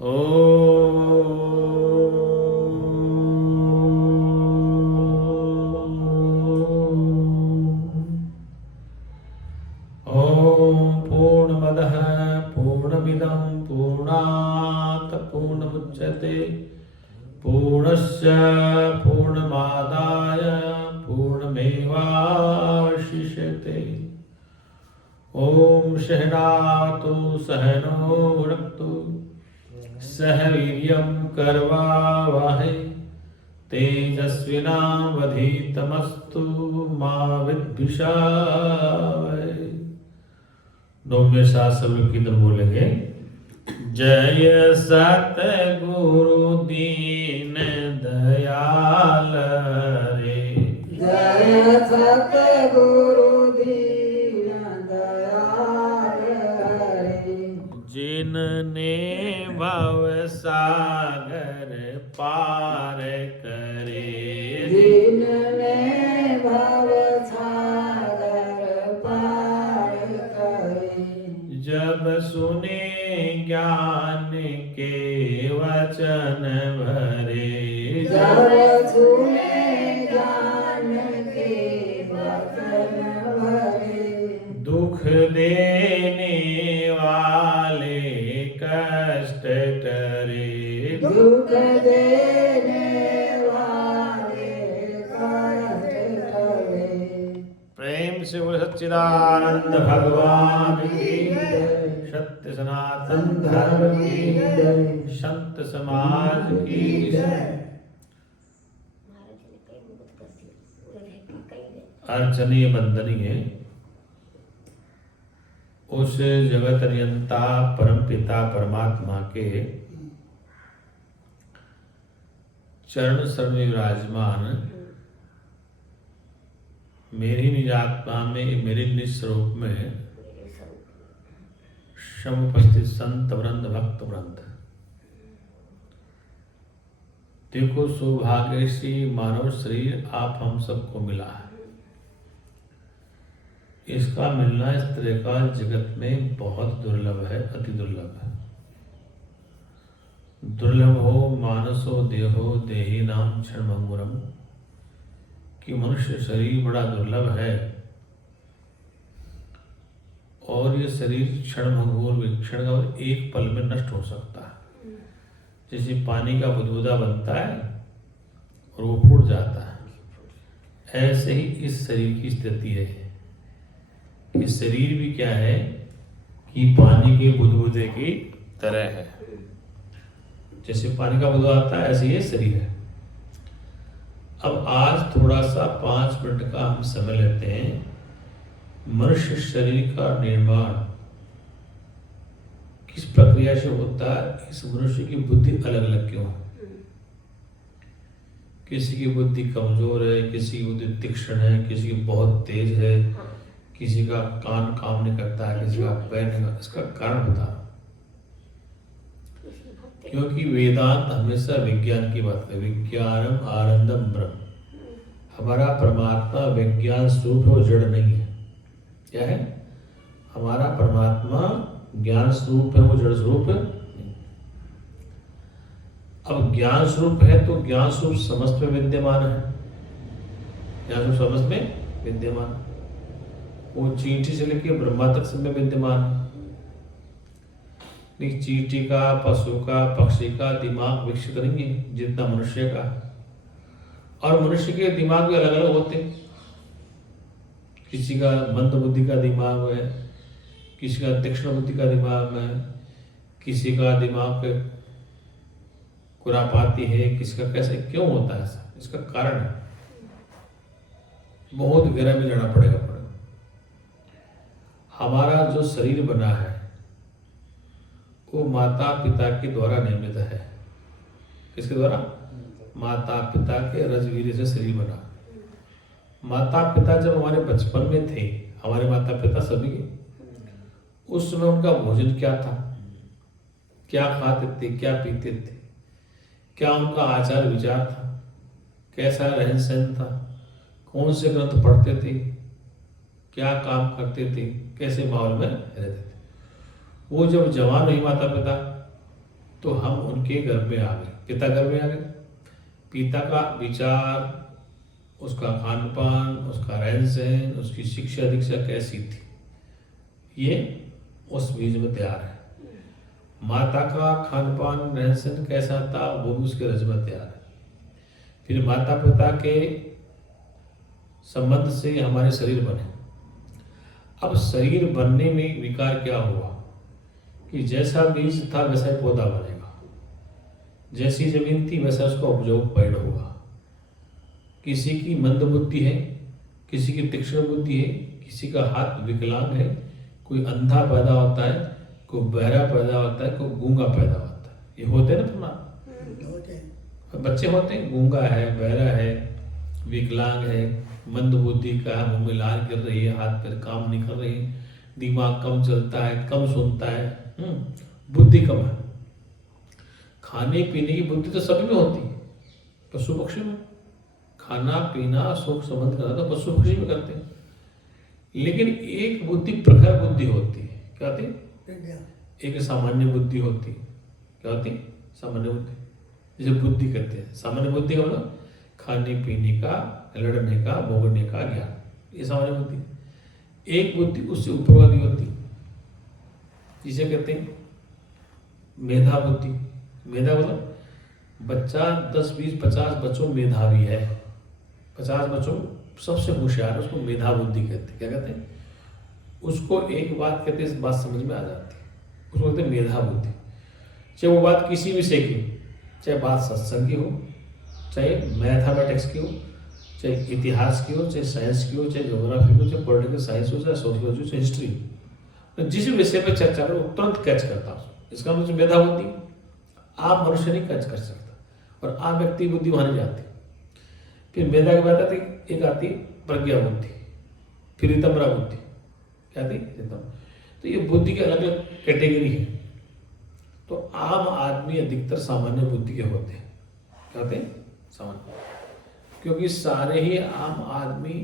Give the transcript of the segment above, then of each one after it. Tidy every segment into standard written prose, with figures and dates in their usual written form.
ॐ पूर्णमदः पूर्णमिदं पूर्णात् पूर्णमुदच्यते पूर्णस्य पूर्णमादाय पूर्णमेवावशिष्यते। ॐ सहनावतु सहनो भुनक्तु सह वीर्यं करवावहै तेजस्विनावधीतमस्तु मा विद्विषावहै। नौवें साथ सब लोग किधर बोलेंगे। जय सतगुरु दीन दयाल रे, जय सतगुरु दीन दयाल रे, जिनने भव सागर पार करे, जिनने भव सागर पार करे। जब सुने ज्ञान के वचन भरे, जब सुने ज्ञान के वचन भरे, दुख देने वाले कष्ट टरे, दुख देने वाले कष्ट टरे। प्रेम से बोले सच्चिदानंद भगवान की, सत्य सनातन धर्म की, संत समाज की। अर्चनीय वंदनीय उस जगत नियंता परम पिता परमात्मा के चरण शरण में विराजमान मेरी निज आत्मा में मेरे निज स्वरूप में समुपस्थित संत वृंद भक्त वृंद, देखो सौभाग्यश्री मानव शरीर आप हम सबको मिला है। इसका मिलना इस तरह का जगत में बहुत दुर्लभ है, अति दुर्लभ है। दुर्लभ हो मानसो देहो देही नाम क्षण भंगुरम, कि मनुष्य शरीर बड़ा दुर्लभ है और ये शरीर क्षण भंगुर विक्षण का एक पल में नष्ट हो सकता है। जैसे पानी का बुदबुदा बनता है और वो फूट जाता है, ऐसे ही इस शरीर की स्थिति है कि शरीर भी क्या है कि पानी के बुदबुदे की तरह है। जैसे पानी का बुदबुदा आता है ऐसे ये शरीर है। अब आज थोड़ा सा 5 मिनट का हम समय लेते हैं। मनुष्य शरीर का निर्माण किस प्रक्रिया से होता है, इस मनुष्य की बुद्धि अलग अलग क्यों है। किसी की बुद्धि कमजोर है, किसी की बुद्धि तीक्ष्ण है, किसी की बहुत तेज है, किसी का कान काम नहीं करता है, किसी का पैर नहीं करता। इसका कारण बता। क्योंकि वेदांत हमेशा विज्ञान की बात है। विज्ञानम आनंदम ब्रह्म, हमारा परमात्मा विज्ञान स्वरूप है, वो जड़ नहीं है। क्या है? हमारा परमात्मा ज्ञान स्वरूप है, वो जड़ स्वरूप है। अब ज्ञान स्वरूप है तो ज्ञान स्वरूप समस्त में विद्यमान है, ज्ञान स्वरूप समस्त में विद्यमान, वो चींटी से लेकर ब्रह्मा तक सब में विद्यमान। चींटी का, पशु का, पक्षी का दिमाग विकसित नहीं है जितना मनुष्य का। और मनुष्य के दिमाग भी अलग अलग होते हैं। किसी का मंद बुद्धि का दिमाग है, किसी का तीक्ष्ण बुद्धि का दिमाग है, किसी का दिमाग खुरापाती है, किसी का कैसे क्यों होता है ऐसा, इसका कारण है। बहुत गहरा में जाना पड़ेगा। हमारा जो शरीर बना है वो माता पिता के द्वारा निर्मित है। किसके द्वारा? माता पिता के रजवीर से शरीर बना। माता पिता जब हमारे बचपन में थे, हमारे माता पिता सभी, उस समय उनका भोजन क्या था, क्या खाते थे, क्या पीते थे, क्या उनका आचार विचार था, कैसा रहन सहन था, कौन से ग्रंथ पढ़ते थे, क्या काम करते थे, कैसे माहौल में रहते थे। वो जब जवान हुई माता पिता तो हम उनके गर्भ में आ गए, पिता गर्भ में आ गए। पिता का विचार, उसका खान पान, उसका रहन सहन, उसकी शिक्षा दीक्षा कैसी थी, ये उस बीज में तैयार है। माता का खान पान रहन सहन कैसा था, वो भी उसके रज में तैयार है। फिर माता पिता के संबंध से हमारे शरीर बने। अब शरीर बनने में विकार क्या हुआ कि जैसा बीज था वैसा ही पौधा बनेगा, जैसी जमीन थी वैसा उसका उपजाऊ पेड़ होगा। किसी की मंद बुद्धि है, किसी की तीक्ष्ण बुद्धि है, किसी का हाथ विकलांग है, कोई अंधा पैदा होता है, कोई बहरा पैदा होता है, कोई गूंगा पैदा होता है। ये होते हैं ना प्रमाण, बच्चे होते हैं, गूंगा है, बहरा है, विकलांग है, मंद बुद्धि का है, मुंह में लार गिर रही है, हाथ पैर काम नहीं कर रही है, दिमाग कम चलता है, कम सुनता है, बुद्धि कम है। खाने पीने की बुद्धि तो सभी में होती है, पशु पक्षी में खाना पीना सुख संबंध करना तो पशु पक्षी में करते हैं। लेकिन एक बुद्धि प्रखर बुद्धि होती है, क्या होती है? एक सामान्य बुद्धि होती है, क्या होती है? सामान्य बुद्धि, जिसे बुद्धि कहते हैं। सामान्य बुद्धि का मतलब खाने पीने का, लड़ने का, भोगने का ज्ञान, ये सामान्य बुद्धि। एक बुद्धि उससे ऊपर वाली होती है, जिसे कहते हैं मेधा बुद्धि। मेधा मतलब बच्चा 10, 20, 50 बच्चों मेधावी है, 50 बच्चों सबसे होशियार है, उसको मेधा बुद्धि कहते हैं। क्या कहते हैं? उसको एक बात कहते हैं, इस बात समझ में आ जाती है, उसको कहते हैं मेधा बुद्धि। चाहे वो बात किसी विषय की, चाहे बात सत्संग की हो, चाहे मैथमेटिक्स की हो, चाहे इतिहास की हो, चाहे साइंस की हो, चाहे ज्योग्राफी हो, चाहे पॉलिटिकल साइंस हो, चाहे सोशियोलॉजी हो, चाहे हिस्ट्री हो, जिस विषय पर चर्चा करो तुरंत कैच करता हूँ। इसका मतलब मेधा बुद्धि आप मनुष्य नहीं कैच कर सकता, और आप व्यक्ति बुद्धि वहां नहीं जाती। फिर मेधा की बात आती, एक आती प्रज्ञा बुद्धि, फिर रितंबरा बुद्धि। क्या थी? तो ये बुद्धि की अलग अलग कैटेगरी है। तो आम आदमी अधिकतर सामान्य बुद्धि के होते हैं। क्या होते हैं? सामान्य। क्योंकि सारे ही आम आदमी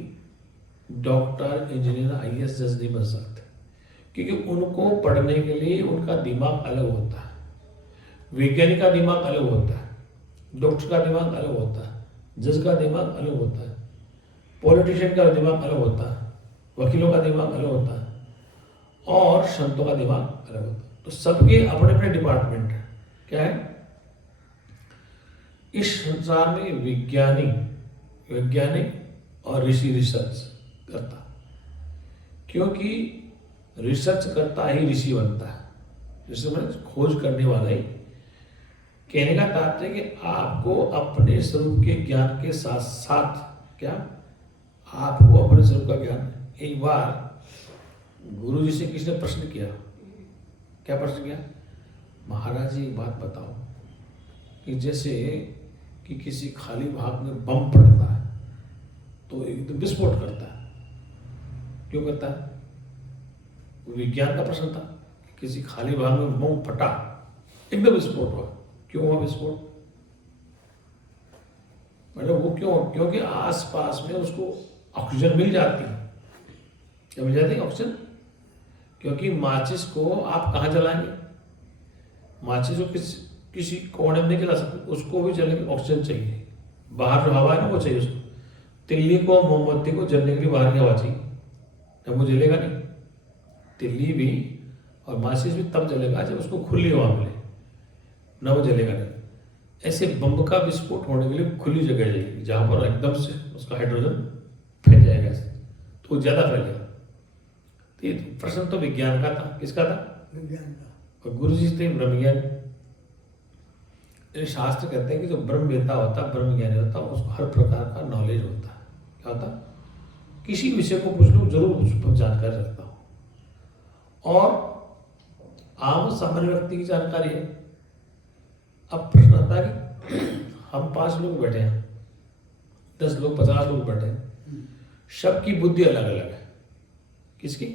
डॉक्टर, इंजीनियर, IAS जज नहीं बन सकते, क्योंकि उनको पढ़ने के लिए उनका दिमाग अलग होता है। वैज्ञानिक का दिमाग अलग होता है, डॉक्टर का दिमाग अलग होता है, जज का दिमाग अलग होता है, पॉलिटिशियन का दिमाग अलग होता है, वकीलों का दिमाग अलग होता है, और संतों का दिमाग अलग होता है। तो सबके अपने अपने डिपार्टमेंट है। क्या है? इस संसार में वैज्ञानिक और ऋषि रिसर्च करता, क्योंकि रिसर्च करता ही ऋषि बनता है। ऋषि मतलब खोज करने वाला ही। कहने का तात्पर्य कि आपको अपने स्वरूप के ज्ञान के साथ साथ, क्या आपको अपने स्वरूप का ज्ञान। एक बार गुरु जी से किसी ने प्रश्न किया। क्या प्रश्न किया? महाराज जी एक बात बताओ कि जैसे कि किसी खाली भाग में बम पड़ता है तो एकदम विस्फोट करता है, क्यों करता है? विज्ञान का प्रश्न था। किसी खाली भाग में बम फटा, एकदम विस्फोट हुआ, क्यों हुआ विस्फोट? मतलब वो क्यों? क्योंकि आसपास में उसको ऑक्सीजन मिल जाती है। क्या मिल जाती है? ऑक्सीजन। क्योंकि माचिस को आप कहाँ जलाएंगे? माचिस को किसी कोने में नहीं जला सकते, उसको भी जलने के लिए ऑक्सीजन चाहिए। बाहर जो हवा है ना वो चाहिए उसको। तिल्ली को, मोमबत्ती को जलने के लिए बाहर की हवा चाहिए, तब वो जलेगा नहीं। तिल्ली भी और माचिस भी तब जलेगा जब उसको खुली हवा मिले, ना वो जलेगा नहीं। ऐसे बम का विस्फोट होने के लिए खुली जगह चाहिए, जहां पर एकदम से उसका हाइड्रोजन फैल जाएगा ऐसे, तो वो ज्यादा फैलेगा। तो ये प्रश्न तो विज्ञान का था। किसका था? विज्ञान का। और गुरु जी थे ब्रह्मज्ञान। शास्त्र कहते हैं कि जो ब्रह्मवेत्ता होता है, ब्रह्मज्ञानी होता है, उसको हर प्रकार का नॉलेज होता है। क्या होता है? किसी विषय को पूछ लो, जरूर उस पर जानकारी रखता हूं। और आम सामान्य व्यक्ति की जानकारी है। अब प्रश्न आता है कि हम 5 लोग बैठे हैं, 10 लोग, 50 लोग बैठे हैं, सबकी बुद्धि अलग अलग है। किसकी?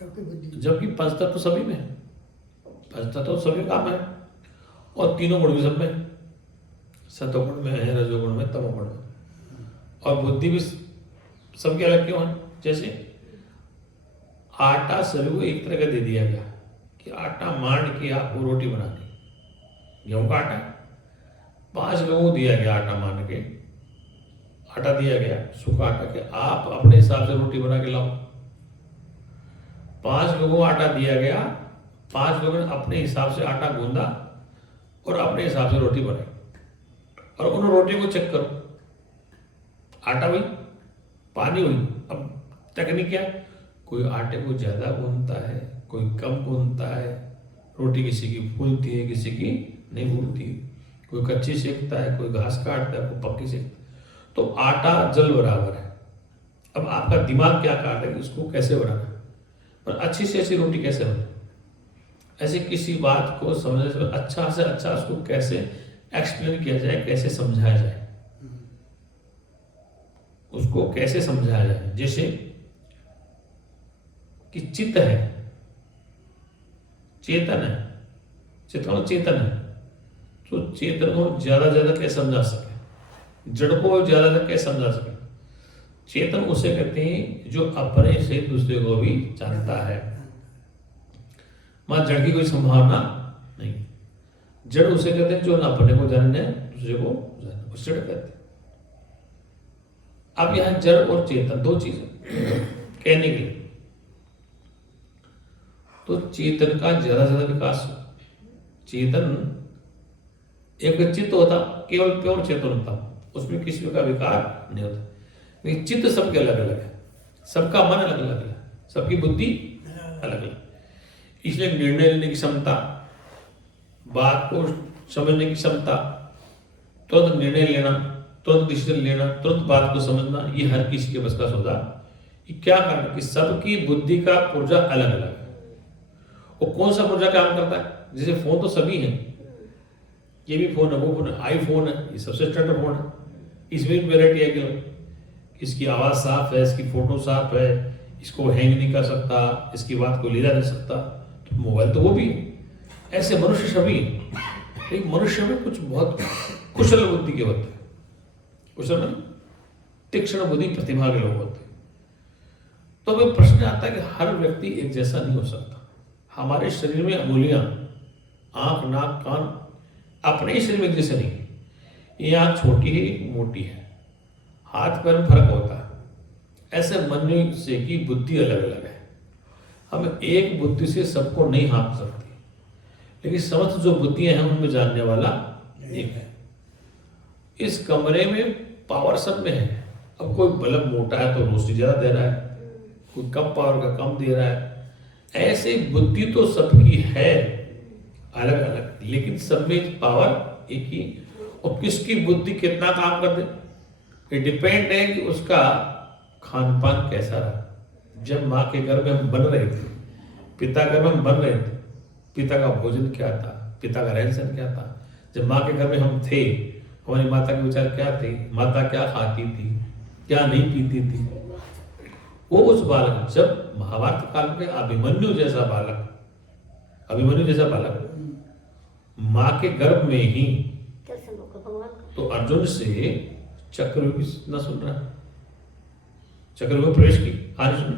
सबकी बुद्धि। जबकि पंचतत्व तो सभी में है, पंचतत्व तो सभी काम है, और तीनों गुण भी सब में, सतोगुण में है, रजोगुण में, तमोगुण में, और बुद्धि भी सबके अलग क्यों है? जैसे आटा सभी को एक तरह का दे दिया गया कि आटा मांड के आपको रोटी बनानी, गेहूं का आटा, 5 लोगों को दिया गया आटा, मान के आटा दिया गया सूखा आटा कि आप अपने हिसाब से रोटी बना के लाओ। 5 लोगों को आटा दिया गया, 5 लोगों ने अपने हिसाब से आटा गूंदा और अपने हिसाब से रोटी बनाई, और उन रोटियों को चेक करो, आटा हुई, पानी हुई। अब टेक्निक क्या है, कोई आटे को ज्यादा गूंदता है, कोई कम गूंदता है, रोटी किसी की फूलती है, किसी की नहीं फूलती, कोई कच्ची सेकता है, कोई घास काटता है, कोई पक्की सेकता है। तो आटा जल बराबर है। अब आपका दिमाग क्या काटता है कि उसको कैसे बनाना, पर अच्छी से अच्छी रोटी कैसे बने, ऐसे किसी बात को समझने से अच्छा उसको कैसे एक्सप्लेन किया जाए, कैसे समझाया जाए, उसको कैसे समझाया जाए। जैसे कि चित्त है, चेतन है, चेतन है, तो चेतन को ज्यादा कैसे समझा सके, जड़ को ज्यादा कैसे समझा सके। चेतन उसे कहते हैं जो अपने से दूसरे को भी जानता है। मां जड़ की कोई संभावना नहीं, जड़ उसे कहते हैं जो न अपने को जाने दूसरे को जाने, उसे जड़ कहते हैं। अब यहां जड़ और चेतन दो चीजें कहने के लिए, तो चेतन का ज्यादा विकास हो। चेतन एक चित्त होता, केवल प्योर चेतन होता, उसमें किसी का विकार नहीं होता। लेकिन चित्त सबके अलग अलग है, सबका मन अलग अलग है, सबकी बुद्धि अलग अलग, इसलिए निर्णय लेने की क्षमता, बात को समझने की क्षमता, तुरंत निर्णय लेना, तुरंत डिसीजन लेना, तुरंत बात को समझना, ये हर किसी के बस का सौदा। ये क्या कारण कि सबकी बुद्धि का पुर्जा अलग अलग है। और कौन सा पुर्जा काम करता है, जैसे फोन तो सभी हैं, ये भी फोन है, वो फोन है, आईफोन है, ये सबसे स्टैंडर्ड फोन है, इसमें भी वेराइटी है कि इसकी आवाज साफ है, इसकी फोटो साफ है, इसको हैंग नहीं कर सकता, इसकी बात को ले जा नहीं सकता, तो मोबाइल तो वो भी है। ऐसे मनुष्य सभी, एक मनुष्य में कुछ बहुत कुशल बुद्धि के होते हैं, कुशल में तीक्ष्ण बुद्धि प्रतिभा के लोग होते हैं। तो वह प्रश्न आता है कि हर व्यक्ति एक जैसा नहीं हो सकता। हमारे शरीर में अंगुलियां, आंख, नाक, कान अपने ही शरीर में एक जैसे नहीं, ये आंख छोटी है, मोटी है, हाथ पैर में फर्क होता है। ऐसे मनुष्य की बुद्धि अलग अलग है। हम एक बुद्धि से सबको नहीं हाँक सकते, लेकिन समस्त जो बुद्धियां हैं उनमें जानने वाला एक है। इस कमरे में पावर सब में है। अब कोई बल्ब मोटा है तो रोशनी ज्यादा दे रहा है, कोई कम पावर का कम दे रहा है। ऐसे बुद्धि तो सबकी है अलग अलग, लेकिन सब में पावर एक ही। और किसकी बुद्धि कितना काम कर दे, ये डिपेंड है कि उसका खान पान कैसा रहा। जब माँ के घर में हम बन रहे थे, पिता घर में हम बन रहे थे, पिता का भोजन क्या था, पिता का रहन सहन क्या था। जब माँ के घर में हम थे, हमारी माता के विचार क्या थे, माता क्या खाती थी, क्या नहीं पीती थी। वो उस बालक, जब महाभारत काल में अभिमन्यु जैसा बालक माँ के गर्भ में ही, तो अर्जुन से चक्रव्यूह न सुन रहा, चक्रव्यूह प्रवेश की आज सुन।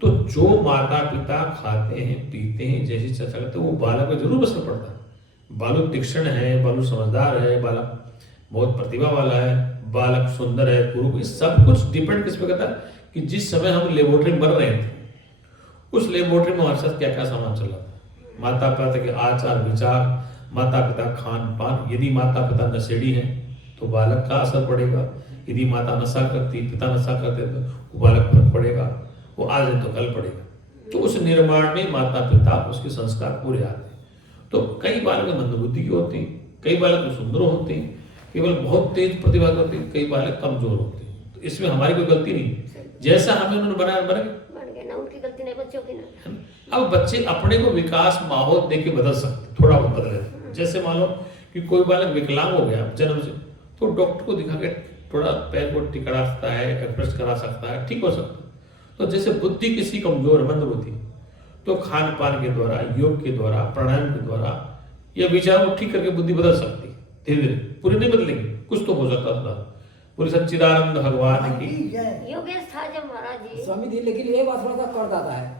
तो जो माता पिता खाते हैं पीते हैं, जैसी चर्चा करते हैं, वो बालक में जरूर असर पड़ता है। बालक तीक्ष्ण है, बालक समझदार है, बालक बहुत प्रतिभा वाला है, बालक सुंदर है, कुरूप, सब कुछ डिपेंड किस पे करता है कि जिस समय हम लेबोरेटरी में बन रहे थे, उस लेबोरेटरी में हमारे साथ क्या क्या सामान चल रहा था। माता पिता के आचार विचार, माता पिता खान पान। यदि माता पिता नशेड़ी हैं तो बालक का असर पड़ेगा, यदि माता नशा करती, पिता नशा करते तो वो बालक फर्क पड़ेगा, वो आज नहीं तो कल पड़ेगा। तो उस निर्माण में माता पिता, उसके संस्कार पूरे आते हैं। तो कई बालक मंदबुद्धि के होते हैं, कई बालक सुंदर होते हैं, केवल बहुत तेज प्रतिभा के होते हैं, कई बालक कमजोर होते हैं। तो इसमें हमारी कोई गलती नहीं, जैसा हमें उन्होंने बनाया बन गए ना, उनकी गलती नहीं, बच्चों की नहीं। अब बच्चे अपने को विकास माहौल देके बदल सकते, थोड़ा बहुत बदले। जैसे मान लो कि कोई बालक विकलांग हो गया जन्म से, तो डॉक्टर को दिखा के थोड़ा पैर को टिकरा सकता है, एक्सप्रेस करा सकता है, ठीक हो सकता है। तो जैसे बुद्धि किसी कमजोर मंद बुद्धि, तो खान पान के द्वारा, योग के द्वारा, प्राणायाम के द्वारा या विचार को ठीक करके बुद्धि बदल सकती है। धीरे धीरे, पूरी नहीं बदलेगी, कुछ तो हो सकता था। पूरी सच्चिदानंद भगवान की योगेश था जब महाराज जी स्वामी जी, लेकिन ये बात थोड़ा सा कर देता है